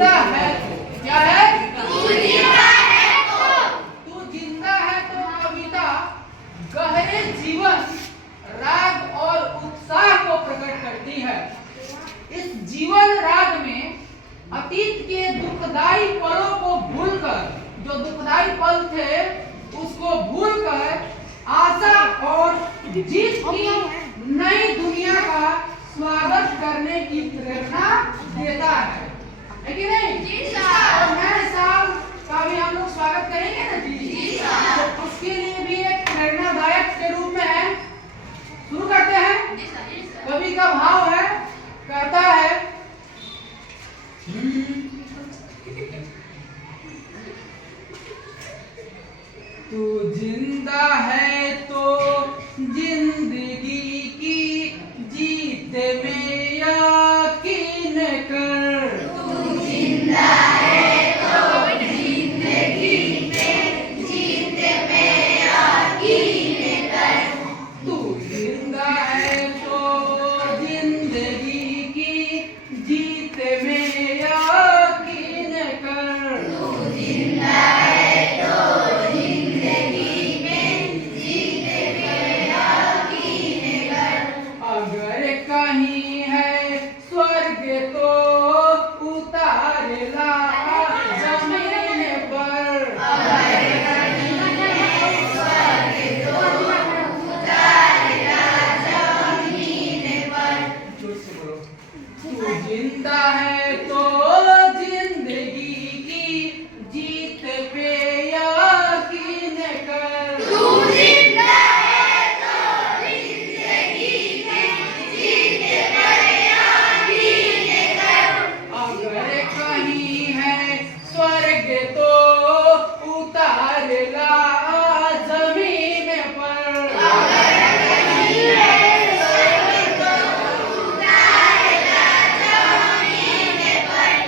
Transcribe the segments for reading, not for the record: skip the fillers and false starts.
जिंदा है तो क्या है? तू जिंदा है तो। तू जिंदा है तो कविता गहरे जीवन, राग और उत्साह को प्रकट करती है। इस जीवन राग में अतीत के दुखदाई पलों को भूलकर, जो दुखदाई पल थे उसको भूलकर आशा और जीत की नई दुनिया का स्वागत करने की प्रेरणा देता है कि नहीं? जी सर। और नए साल का भी हम लोग स्वागत करेंगे ना जी? जी सर। तो उसके लिए भी एक प्रेरणादायक के रूप में है। शुरू करते हैं। जी सर। कवि का भाव है, कहता है तू जिंदा है तो जिंदगी की जीत में यकीन कर। तू जिंदा है तो जिंदगी में जीत में यकीन कर। तू जिंदा है तो जिंदगी की जीत में यकीन कर। तू जिंदा है तो जिंदगी में जीत में यकीन कर। अगर कहीं है स्वर्ग तो उतार ला जमीन पर। अगर कहीं है स्वर्ग तो उतार ला जमीन पर। जोर से बोलो। तू जिंदा है तो जिंदगी की जीत पे यकीन कर। तू जिंदा है तो जिंदगी में जीत पर यकीन कर। अगर कहीं है स्वर्ग तो उतार ला जमीन पर। अगर कहीं है स्वर्ग तो उतार ला जमीन पर।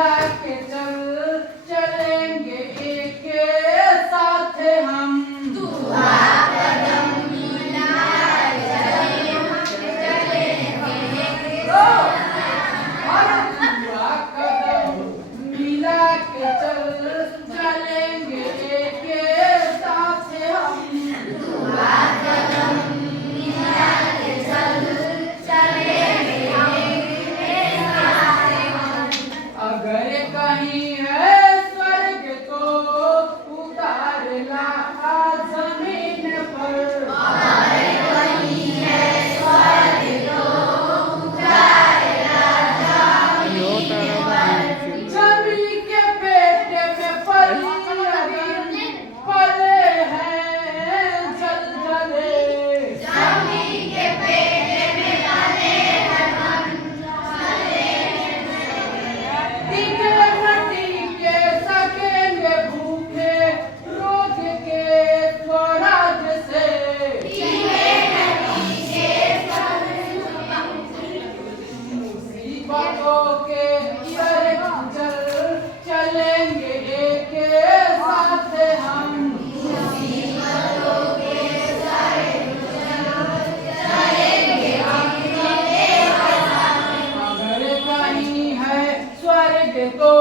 मिला के चलेंगे एक साथ हम। दुआ कदम मिला चलेंगे और दुआ कदम मिला के चलेंगे एक साथ हम। दुआ कदम मिला के चलेंगे अगर कहीं है स्वर्ग तो उतार ला जमीन पर। अगर कहीं है स्वर्ग तो उतार ला जमीन पर। जमी के पेट में पले हैं जले। जमी के पेट में पले हैं हम टीके टीके सकेंगे भूखे रोग के स्वराज से। मुसीबतों के चलेंगे एक साथ हम। अगर कहीं है स्वर्ग तो